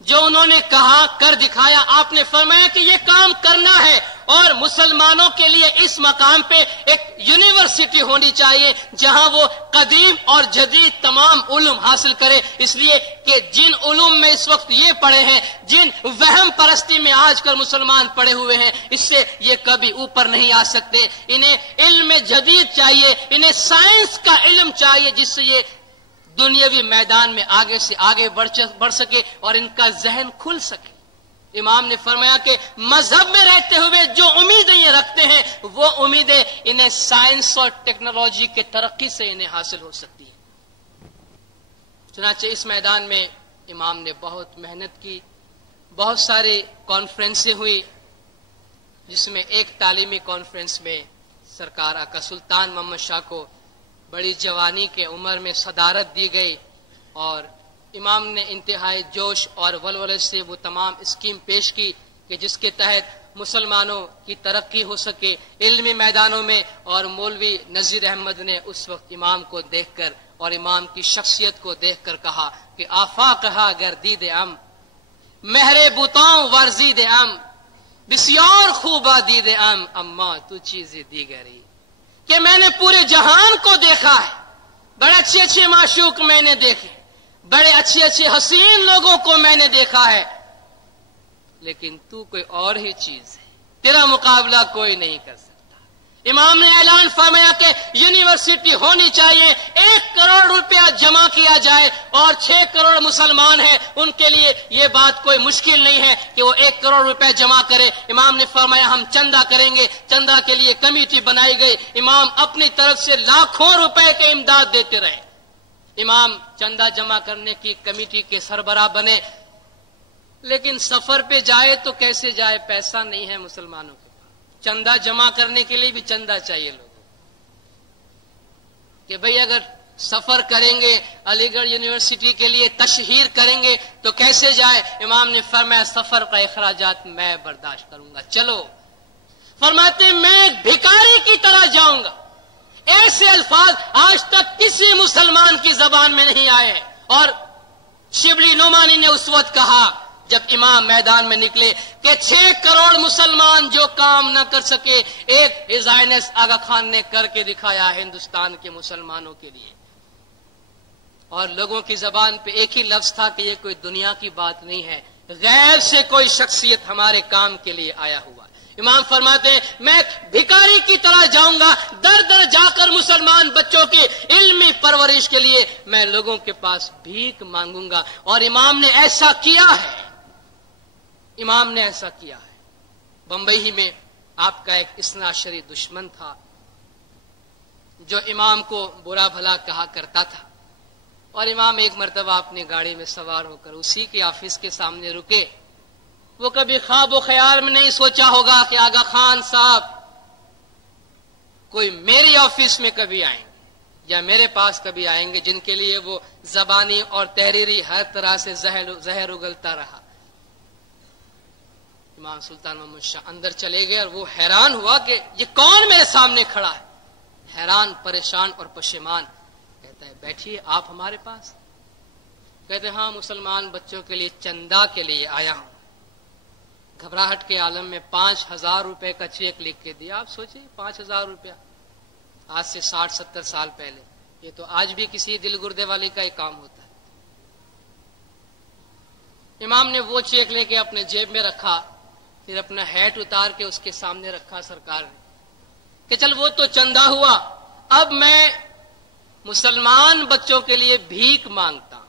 جو انہوں نے کہا کر دکھایا۔ آپ نے فرمایا کہ یہ کام کرنا ہے اور مسلمانوں کے لیے اس مقام پہ ایک یونیورسٹی ہونی چاہیے جہاں وہ قدیم اور جدید تمام علوم حاصل کرے، اس لیے کہ جن علوم میں اس وقت یہ پڑے ہیں، جن وہم پرستی میں آج کل مسلمان پڑے ہوئے ہیں، اس سے یہ کبھی اوپر نہیں آ سکتے۔ انہیں علم جدید چاہیے، انہیں سائنس کا علم چاہیے جس سے یہ دنیاوی میدان میں آگے سے آگے بڑھ سکے اور ان کا ذہن کھل سکے۔ امام نے فرمایا کہ مذہب میں رہتے ہوئے جو امیدیں یہ رکھتے ہیں وہ امیدیں انہیں سائنس اور ٹیکنالوجی کے ترقی سے انہیں حاصل ہو سکتی ہیں۔ چنانچہ اس میدان میں امام نے بہت محنت کی، بہت ساری کانفرنسیں ہوئی، جس میں ایک تعلیمی کانفرنس میں سرکار آقا سلطان محمد شاہ کو بڑی جوانی کے عمر میں صدارت دی گئی اور امام نے انتہائی جوش اور ولولے سے وہ تمام اسکیم پیش کی کہ جس کے تحت مسلمانوں کی ترقی ہو سکے علمی میدانوں میں۔ اور مولوی نذیر احمد نے اس وقت امام کو دیکھ کر اور امام کی شخصیت کو دیکھ کر کہا کہ آفاق کہا گردید ام مہر بوتاؤں ورزید ام بسیار خوبا دید ام اما تو چیزیں دیگری، کہ میں نے پورے جہان کو دیکھا ہے، بڑے اچھے اچھے معشوق میں نے دیکھے، بڑے اچھے اچھے حسین لوگوں کو میں نے دیکھا ہے، لیکن تو کوئی اور ہی چیز ہے، تیرا مقابلہ کوئی نہیں کر سکتا۔ امام نے اعلان فرمایا کہ یونیورسٹی ہونی چاہیے، 1 کروڑ روپیہ جمع کیا جائے اور 6 کروڑ مسلمان ہیں، ان کے لیے یہ بات کوئی مشکل نہیں ہے کہ وہ 1 کروڑ روپیہ جمع کرے۔ امام نے فرمایا ہم چندہ کریں گے، چندہ کے لیے کمیٹی بنائی گئی، امام اپنی طرف سے لاکھوں روپے کے امداد دیتے رہے۔ امام چندہ جمع کرنے کی کمیٹی کے سربراہ بنے، لیکن سفر پہ جائے تو کیسے جائے، پیسہ نہیں ہے مسلمانوں کے پاس، چندہ جمع کرنے کے لیے بھی چندہ چاہیے لوگوں کہ بھئی اگر سفر کریں گے علی گڑھ یونیورسٹی کے لیے تشہیر کریں گے تو کیسے جائے۔ امام نے فرمایا سفر کا اخراجات میں برداشت کروں گا، چلو۔ فرماتے میں ایک بھکاری کی طرح جاؤں گا، ایسے الفاظ آج تک کسی مسلمان کی زبان میں نہیں آئے ہیں۔ اور شبلی نعمانی نے اس وقت کہا جب امام میدان میں نکلے کہ 6 کروڑ مسلمان جو کام نہ کر سکے، ایک ہز ہائنس آغا خان نے کر کے دکھایا ہندوستان کے مسلمانوں کے لیے۔ اور لوگوں کی زبان پہ ایک ہی لفظ تھا کہ یہ کوئی دنیا کی بات نہیں ہے، غیر سے کوئی شخصیت ہمارے کام کے لیے آیا ہوا ہے۔ امام فرماتے ہیں میں بھکاری کی طرح جاؤں گا، در در جا کر مسلمان بچوں کی علمی پرورش کے لیے میں لوگوں کے پاس بھیک مانگوں گا۔ اور امام نے ایسا کیا ہے، امام نے ایسا کیا ہے۔ بمبئی ہی میں آپ کا ایک اثنا عشری دشمن تھا جو امام کو برا بھلا کہا کرتا تھا، اور امام ایک مرتبہ اپنی گاڑی میں سوار ہو کر اسی کے آفس کے سامنے رکے۔ وہ کبھی خواب و خیال میں نہیں سوچا ہوگا کہ آغا خان صاحب کوئی میری آفس میں کبھی آئیں گے یا میرے پاس کبھی آئیں گے، جن کے لیے وہ زبانی اور تحریری ہر طرح سے زہر اگلتا رہا۔ امام سلطان محمد شاہ اندر چلے گئے اور وہ حیران ہوا کہ یہ کون میرے سامنے کھڑا ہے، حیران پریشان اور پشیمان۔ کہتا ہے بیٹھیے آپ ہمارے پاس؟ کہتے ہاں مسلمان بچوں کے لیے چندہ کے لیے آیا ہوں۔ گھبراہٹ کے عالم میں 5000 روپے کا چیک لکھ کے دیا۔ آپ سوچیں 5000 روپیہ آج سے 60-70 سال پہلے، یہ تو آج بھی کسی دل گردے والی کا ہی کام ہوتا ہے۔ امام نے وہ چیک لے کے اپنے جیب میں رکھا، پھر اپنا ہیٹ اتار کے اس کے سامنے رکھا سرکار نے کہ چل وہ تو چندہ ہوا، اب میں مسلمان بچوں کے لیے بھیک مانگتا ہوں،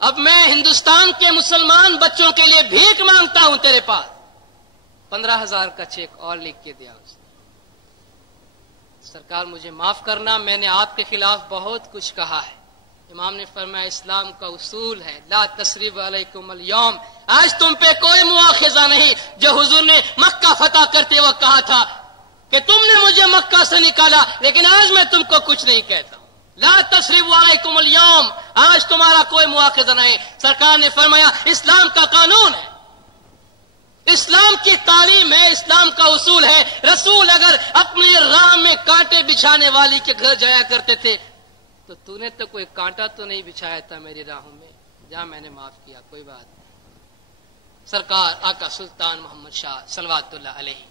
اب میں ہندوستان کے مسلمان بچوں کے لیے بھیک مانگتا ہوں تیرے پاس۔ 15,000 کا چیک اور لکھ کے دیا اس نے۔ سرکار مجھے معاف کرنا، میں نے آپ کے خلاف بہت کچھ کہا ہے۔ امام نے فرمایا اسلام کا اصول ہے لا تثریب علیکم اليوم، آج تم پہ کوئی مواخذہ نہیں۔ جو حضور نے مکہ فتح کرتے وقت کہا تھا کہ تم نے مجھے مکہ سے نکالا، لیکن آج میں تم کو کچھ نہیں کہتا ہوں، لا تثریب علیکم اليوم، آج تمہارا کوئی مواخذہ نہیں۔ سرکار نے فرمایا اسلام کا قانون ہے، اسلام کی تعلیم ہے، اسلام کا اصول ہے. رسول اگر اپنے راہ میں کانٹے بچھانے والی کے گھر جایا کرتے تھے تو نے تو کوئی کانٹا تو نہیں بچھایا تھا میری راہوں میں، جہاں میں نے معاف کیا، کوئی بات نہیں. سرکار آقا سلطان محمد شاہ صلوات اللہ علیہ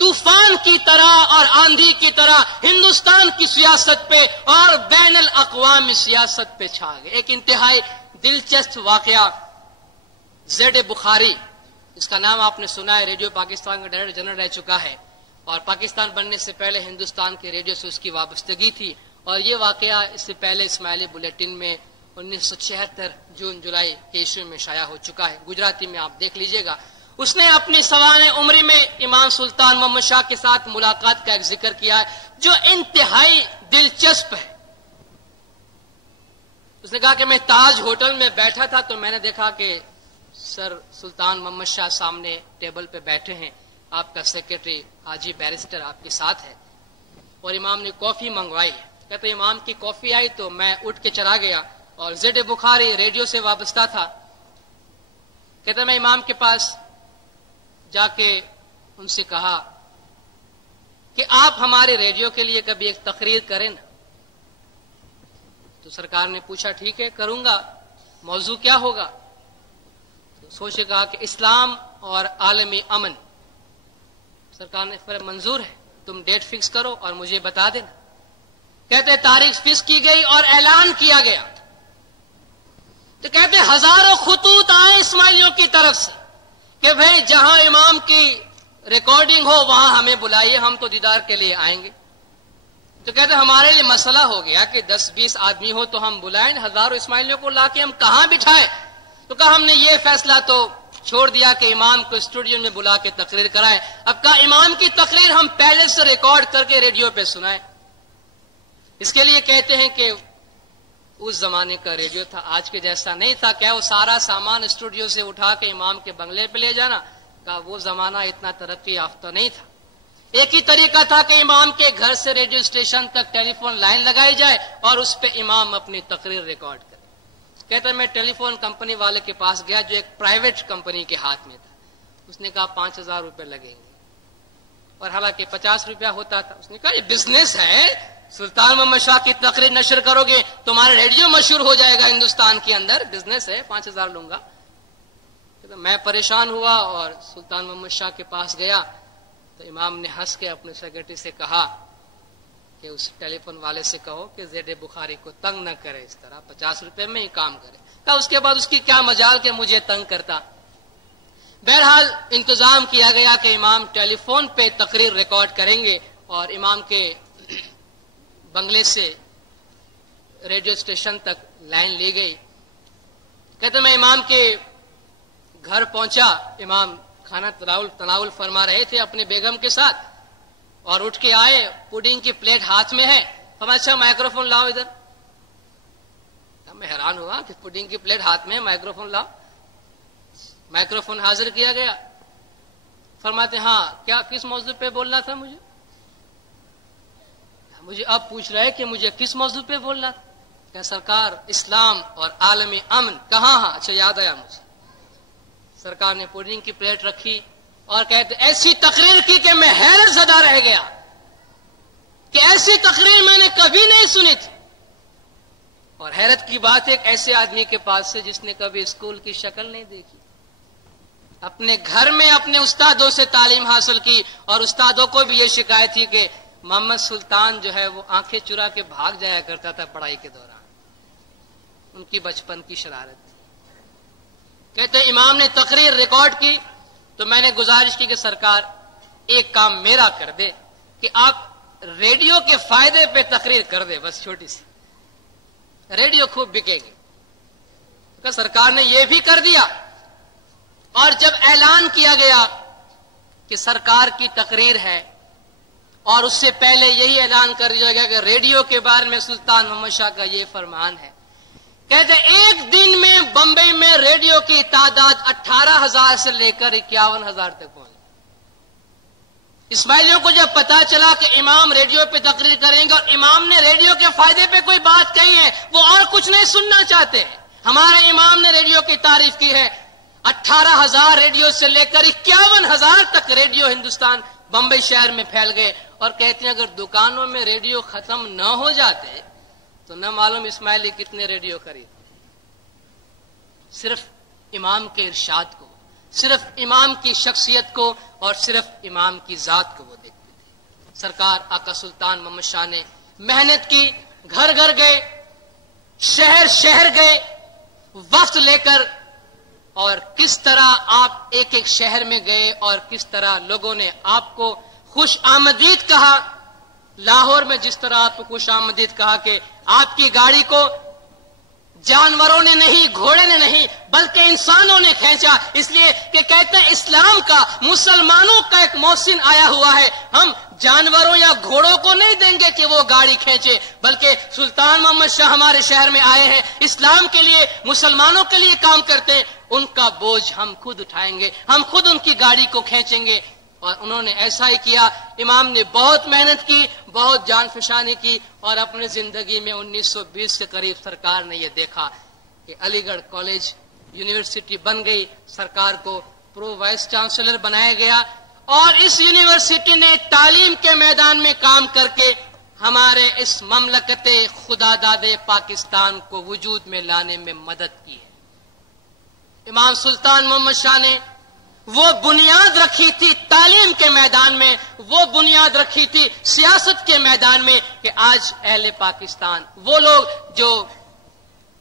طوفان کی طرح اور آندھی کی طرح ہندوستان کی سیاست پہ اور بین الاقوامی سیاست پہ چھا گئے. ایک انتہائی دلچسپ واقعہ زید بخاری، اس کا نام آپ نے سنا ہے، ریڈیو پاکستان کا ڈائریکٹر جنرل رہ چکا ہے اور پاکستان بننے سے پہلے ہندوستان کے ریڈیو سے اس کی وابستگی تھی. اور یہ واقعہ اس سے پہلے اسماعیلی بلیٹن میں 1976 جون جولائی کے عیسوی میں شائع ہو چکا ہے. گجراتی میں آپ دیکھ لیجئے گا. اس نے اپنی سوانح عمری میں امام سلطان محمد شاہ کے ساتھ ملاقات کا ایک ذکر کیا ہے جو انتہائی دلچسپ ہے. اس نے کہا کہ میں تاج ہوٹل میں بیٹھا تھا تو میں نے دیکھا کہ سر سلطان محمد شاہ سامنے ٹیبل پہ بیٹھے ہیں، آپ کا سیکرٹری حاجی بیرسٹر آپ کے ساتھ ہے اور امام نے کافی منگوائی ہے. کہتے امام کی کافی آئی تو میں اٹھ کے چلا گیا اور زید بخاری ریڈیو سے وابستہ تھا. کہتے میں امام کے پاس جا کے ان سے کہا کہ آپ ہمارے ریڈیو کے لیے کبھی ایک تقریر کریں نا. تو سرکار نے پوچھا ٹھیک ہے کروں گا، موضوع کیا ہوگا؟ تو سوچے کہا کہ اسلام اور عالمی امن. سرکار نے فرمایا منظور ہے، تم ڈیٹ فکس کرو اور مجھے بتا دینا. کہتے تاریخ فکس کی گئی اور اعلان کیا گیا. تو کہتے ہزاروں خطوط آئے اسماعیلیوں کی طرف سے کہ بھئی جہاں امام کی ریکارڈنگ ہو وہاں ہمیں بلائیے، ہم تو دیدار کے لیے آئیں گے. تو کہتے ہمارے لیے مسئلہ ہو گیا کہ 10-20 آدمی ہو تو ہم بلائیں، ہزاروں اسماعیلیوں کو لا کے ہم کہاں بٹھائیں. تو کہا ہم نے یہ فیصلہ تو چھوڑ دیا کہ امام کو اسٹوڈیو میں بلا کے تقریر کرائیں. اب کہا امام کی تقریر ہم پہلے سے ریکارڈ کر کے ریڈیو پہ سنائیں. اس کے لیے کہتے ہیں کہ اس زمانے کا ریڈیو تھا، آج کے جیسا نہیں تھا. کیا وہ سارا سامان اسٹوڈیو سے اٹھا کے امام کے بنگلے پہ لے جانا؟ کہا وہ زمانہ اتنا ترقی یافتہ نہیں تھا. ایک ہی طریقہ تھا کہ امام کے گھر سے ریڈیو اسٹیشن تک ٹیلی فون لائن لگائی جائے اور اس پہ امام اپنی تقریر ریکارڈ کرے. کہتا میں ٹیلی فون کمپنی والے کے پاس گیا جو ایک پرائیویٹ کمپنی کے ہاتھ میں تھا. اس نے کہا 5,000 روپے لگیں گے اور حالانکہ 50 روپیہ ہوتا تھا. اس نے کہا یہ بزنس ہے، سلطان محمد شاہ کی تقریر نشر کرو گے تمہارا ریڈیو مشہور ہو جائے گا ہندوستان کے اندر، بزنس ہے، 5,000 لوں گا. میں پریشان ہوا اور سلطان محمد شاہ کے پاس گیا تو امام نے ہنس کے اپنے سیکرٹری سے کہا کہ اس ٹیلی فون والے سے کہو کہ زید بخاری کو تنگ نہ کرے، اس طرح 50 روپے میں ہی کام کرے. کہا اس کے بعد اس کی کیا مجال کہ مجھے تنگ کرتا. بہرحال انتظام کیا گیا کہ امام ٹیلی فون پہ تقریر ریکارڈ کریں گے اور امام کے بنگلے سے ریڈیو اسٹیشن تک لائن لی گئی. کہتے میں امام کے گھر پہنچا، امام کھانا تناول فرما رہے تھے اپنے بیگم کے ساتھ اور اٹھ کے آئے، پوڈنگ کی پلیٹ ہاتھ میں ہے. فرمایا اچھا مائکرو فون لاؤ ادھر. میں حیران ہوا کہ پوڈنگ کی پلیٹ ہاتھ میں ہے، مائکرو فون لاؤ. مائکرو فون حاضر کیا گیا. فرماتے ہاں کیا کس موضوع پہ بولنا تھا؟ مجھے اب پوچھ رہے کہ مجھے کس موضوع پہ بولنا تھا. کہ سرکار اسلام اور عالمی امن. کہاں؟ ہاں اچھا یاد آیا مجھے. سرکار نے پوڈنگ کی پلیٹ رکھی اور کہتے ایسی تقریر کی کہ میں حیرت زدہ رہ گیا کہ ایسی تقریر میں نے کبھی نہیں سنی تھی. اور حیرت کی بات ایک ایسے آدمی کے پاس سے جس نے کبھی اسکول کی شکل نہیں دیکھی، اپنے گھر میں اپنے استادوں سے تعلیم حاصل کی اور استادوں کو بھی یہ شکایت تھی کہ محمد سلطان جو ہے وہ آنکھیں چرا کے بھاگ جایا کرتا تھا پڑھائی کے دوران. ان کی بچپن کی شرارت. کہتے امام نے تقریر ریکارڈ کی تو میں نے گزارش کی کہ سرکار ایک کام میرا کر دے کہ آپ ریڈیو کے فائدے پہ تقریر کر دے، بس چھوٹی سی، ریڈیو خوب بکے گی. کہ سرکار نے یہ بھی کر دیا. اور جب اعلان کیا گیا کہ سرکار کی تقریر ہے اور اس سے پہلے یہی اعلان کر دیا گیا کہ ریڈیو کے بارے میں سلطان محمد شاہ کا یہ فرمان ہے. کہتے ایک دن میں بمبئی میں ریڈیو کی تعداد 18,000 سے لے کر 51,000 تک پہنچ. اسماعیلیوں کو جب پتا چلا کہ امام ریڈیو پہ تقریر کریں گے اور امام نے ریڈیو کے فائدے پہ کوئی بات کہی ہے، وہ اور کچھ نہیں سننا چاہتے. ہمارے امام نے ریڈیو کی تعریف کی ہے. 18,000 ریڈیو سے لے کر 51,000 تک ریڈیو ہندوستان بمبئی شہر میں پھیل گئے، اور کہتے ہیں اگر دکانوں میں ریڈیو ختم نہ ہو جاتے تو نہ معلوم اسماعیلی کتنے ریڈیو خرید۔ صرف امام کے ارشاد کو، صرف امام کی شخصیت کو اور صرف امام کی ذات کو وہ دیکھتے تھے۔ سرکار آقا سلطان محمد شاہ نے محنت کی، گھر گھر گئے، شہر شہر گئے وفد لے کر، اور کس طرح آپ ایک ایک شہر میں گئے اور کس طرح لوگوں نے آپ کو خوش آمدید کہا۔ لاہور میں جس طرح آپ کو خوش آمدید کہا کہ آپ کی گاڑی کو جانوروں نے نہیں، گھوڑے نے نہیں، بلکہ انسانوں نے کھینچا، اس لیے کہ کہتے ہیں اسلام کا، مسلمانوں کا ایک محسن آیا ہوا ہے، ہم جانوروں یا گھوڑوں کو نہیں دیں گے کہ وہ گاڑی کھینچے، بلکہ سلطان محمد شاہ ہمارے شہر میں آئے ہیں، اسلام کے لیے، مسلمانوں کے لیے کام کرتے ہیں، ان کا بوجھ ہم خود اٹھائیں گے، ہم خود ان کی گاڑی کو کھینچیں گے۔ اور انہوں نے ایسا ہی کیا۔ امام نے بہت محنت کی، بہت جان فشانی کی، اور اپنے زندگی میں 1920 کے قریب سرکار نے یہ دیکھا کہ علی گڑھ کالج یونیورسٹی بن گئی، سرکار کو پرو وائس چانسلر بنایا گیا، اور اس یونیورسٹی نے تعلیم کے میدان میں کام کر کے ہمارے اس مملکت خدا داد پاکستان کو وجود میں لانے میں مدد کی ہے۔ امام سلطان محمد شاہ نے وہ بنیاد رکھی تھی تعلیم کے میدان میں، وہ بنیاد رکھی تھی سیاست کے میدان میں، کہ آج اہل پاکستان، وہ لوگ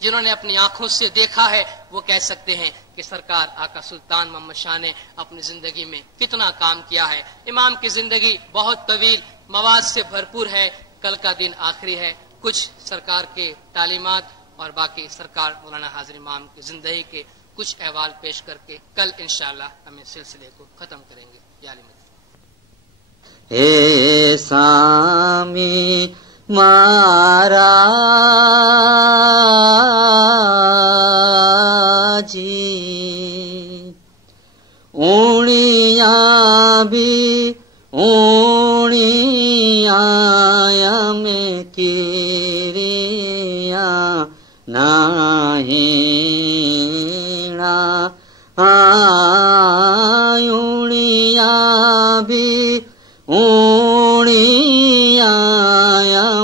جنہوں نے اپنی آنکھوں سے دیکھا ہے، وہ کہہ سکتے ہیں کہ سرکار آقا سلطان محمد شاہ نے اپنی زندگی میں کتنا کام کیا ہے۔ امام کی زندگی بہت طویل، مواد سے بھرپور ہے، کل کا دن آخری ہے، کچھ سرکار کے تعلیمات اور باقی سرکار مولانا حاضر امام کی زندگی کے کچھ احوال پیش کر کے کل انشاءاللہ ہم اس سلسلے کو ختم کریں گے۔ یا علی مدد۔ اے سامی مارا جی اونیاں بھی اونیاں میں کیریاں نہیں اونیاں بھی اونیاں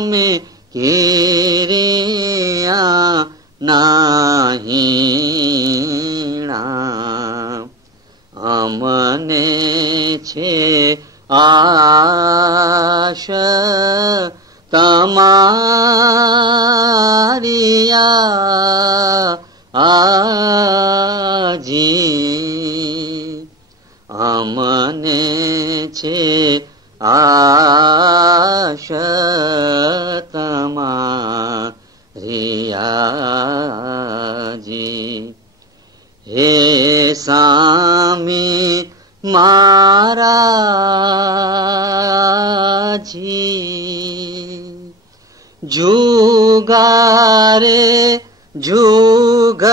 میں کیریاں نہیں امنے چھے آش تماریا آجی امنے چھے آش تماریا جی ہے سامی مارا جی جوگارے جوگتیرو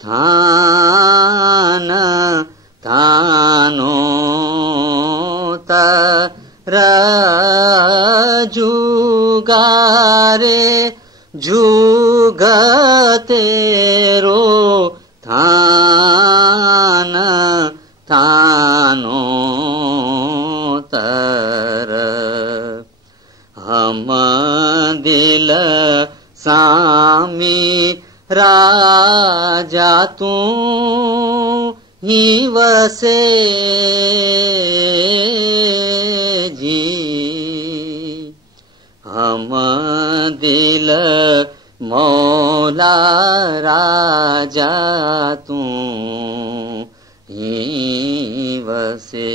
تھان تھانو جوگارے جوگتیرو تھان تھانو تر ہم دل سامی راجا توں ہی وسے جی ہم دل مولا راجا توں ہی وسے